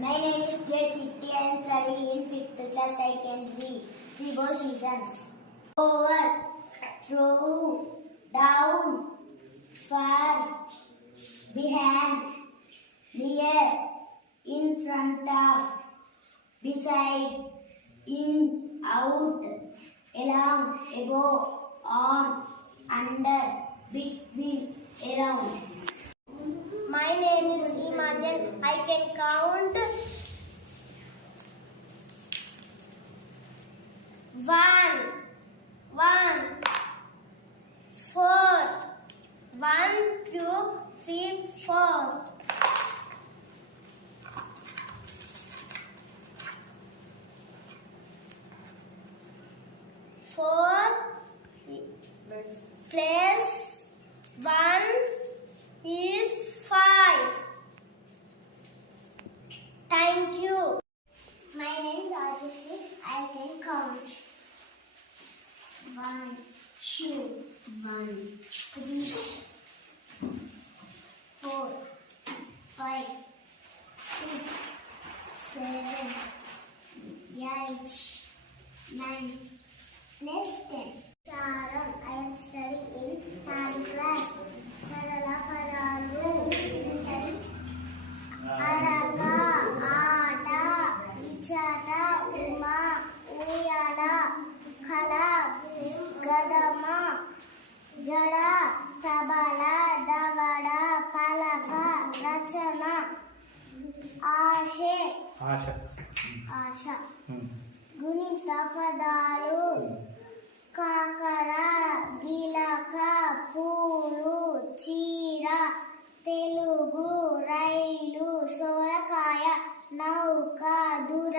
My name is J. Chitti. I am studying in 5th class. I can read prepositions. Over, through, down, far, behind, near, in front of, beside, in, out, along, above, on, under, between, around. My name is Emmanuel. I can count 1, 4, 1, 2, 3, 4. 4 plus 1 is 5. Thank you. My name is Aditi. I can count 1, 2, 3, 4, 5, 6, 7, 8, 9, plus 10. Sharon, I am studying in 3rd class. Sarala Padalu. Araga, Ada, Ichata, Uma, Uyala, Kala, Gadama, Jada, Tabala, Davada, Palaka, Rachana, Asha. Gunita Padalu. కాకర గిలక పూలు చీర తెలుగు రైలు సోరకాయ నౌక దుర